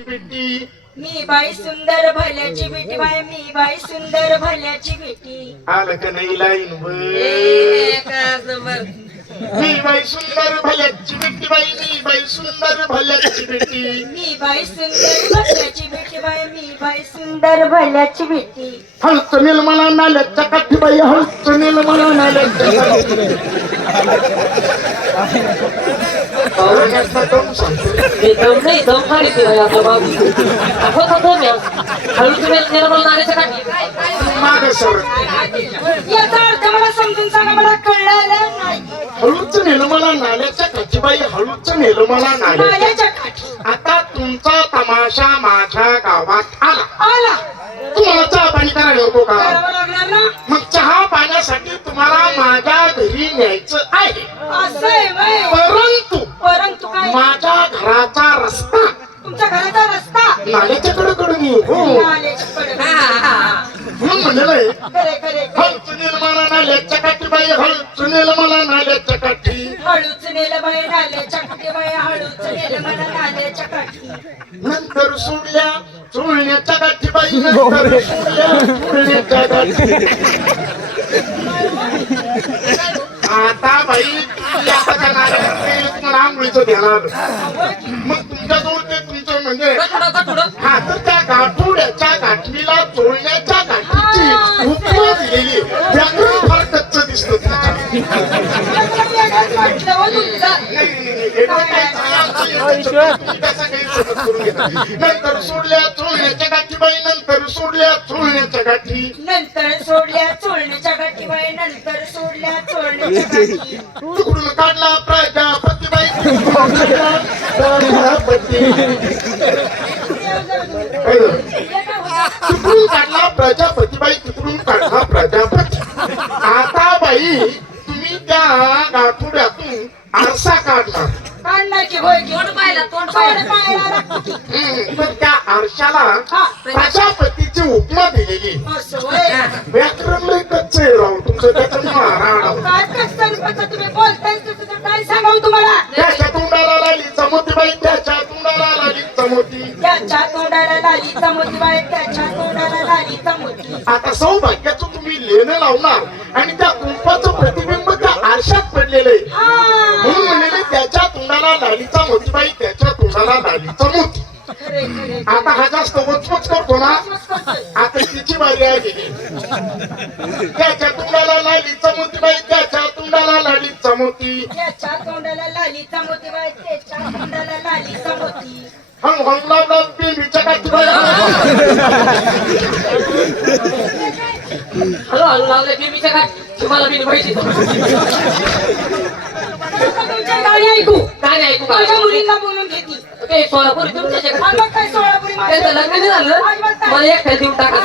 Beti me by सुंदर भल्याची बेटी बाई me by सुंदर भल्याची बेटी आलं का नाही लाईन नंबर मी बाई सुंदर भल्याची बेटी बाई मी बाई सुंदर भल्याची बेटी मी बाई सुंदर भल्याची बेटी बाई मी बाई सुंदर भल्याची बेटी हळूच नेल मला नाल्याच्या काठी बाई हळूच नेल मला नाल्याच्या माग सर याचा अर्थ मला समजून सांगा मला कळलं नाही हळूच नेलं मला नाल्याच्या काठी बाई हळूच नेलं मला नाल्याच्या नाल्याच्या काठी आता तुमचा तमाशा माझ्या गावात आला आला तुम्हाला चहा पाणी करायला नको का करावं लागणार ना मग चहा पाण्यासाठी तुम्हाला माझ्या घरी न्यायचं आहे असं आहे व्हय. परंतु काय माझ्या घराचा रस्ता तुमच्या घराचा रस्ता नाल्याच्या कडे हो नाल्याच्या कडे म्हणून म्हणलेलं खरे खरे हळूच नेल मला नाल्याच्या काठी बाई हळूच नेल मला नाल्याच्या काठी हळूच नेलं बाई नाल्याच्या काठी बाई हळूच नेलं मला नाल्याच्या काठी नंतर सोडल्या चोळण्याच्या गाठी बाई नंतर सोडल्या चोळण्याच्या गाठी आता बाई तुम्ही आता जाणार तुम्हाला आंघोळीचं ध्यान मग तुमच्याजवळ ते तुमचं म्हणजे हा तर त्या गाठोड्याच्या गाठीला चोळण्याच्या गाठीची उपमा दिलेली व्याकरण फार कच्च दिसतं नंतर सोडल्या चोळण्याच्या गाठी बाई नंतर सोडल्या चोळण्याच्या गाठी नंतर सोडल्या चोळण्याच्या गाठी बाई नंतर सोडल्या चोळण्याच्या गाठी तिकडून काढला प्रजापती बाई तिकडून काढला प्रजापती बाई तिकडून काढला प्रजापती आता बाई तुम्ही त्या गाठोड्यातून आरसा काढला काढण्याची होय की? तोंड पाहिला तोंड पाहायला लागतं की. तर त्या आरशाला हा. प्रजापतीची उपमा दिलेली असं होय. व्याकरण लय कच्च आहे राव तुमचं त्याचं महाराण काय कसं कसं तुम्ही बोलताय तसं तर काय सांगावं तुम्हाला त्याच्या तोंडाला लाली चमोती बाई त्याच्या तोंडाला लाली चमोती त्याच्या तोंडाला लालीचा मोती बाई त्याच्या तोंडाला लालीचा मोती आता सौभाग्याचं तुम्ही लेणं लावणार आणि त्या कुंपाचं प्रतिबिंब त्या आरशात पडलेलं आहे म्हणून म्हणलेले त्याच्या तोंडाला लालीचा मोती बाई त्याच्या तोंडाला लालीचा मोती खरे खरे आता हा जास्त वचवच करतो ना आता तिची बारी आली त्याच्या तोंडाला लालीचा मोती बाई त्याच्या तोंडाला लालीचा मोती त्याच्या तोंडाला लालीचा मोती बाई त्याच्या तोंडाला लालीचा मोती हंग हंग लावला पिंडीच्या काठी बाई हॅलो हॅलो लागले बेबीच्या काय तुम्हाला बिन माहिती तुमच्या गाणी ऐकू काय नाही ऐकू माझ्या का मुलींना बोलून घेती ते सोलापुरी तुमच्या मग काय सोळापुरी त्याचं लग्न नाही झालं मला एक देऊन टाका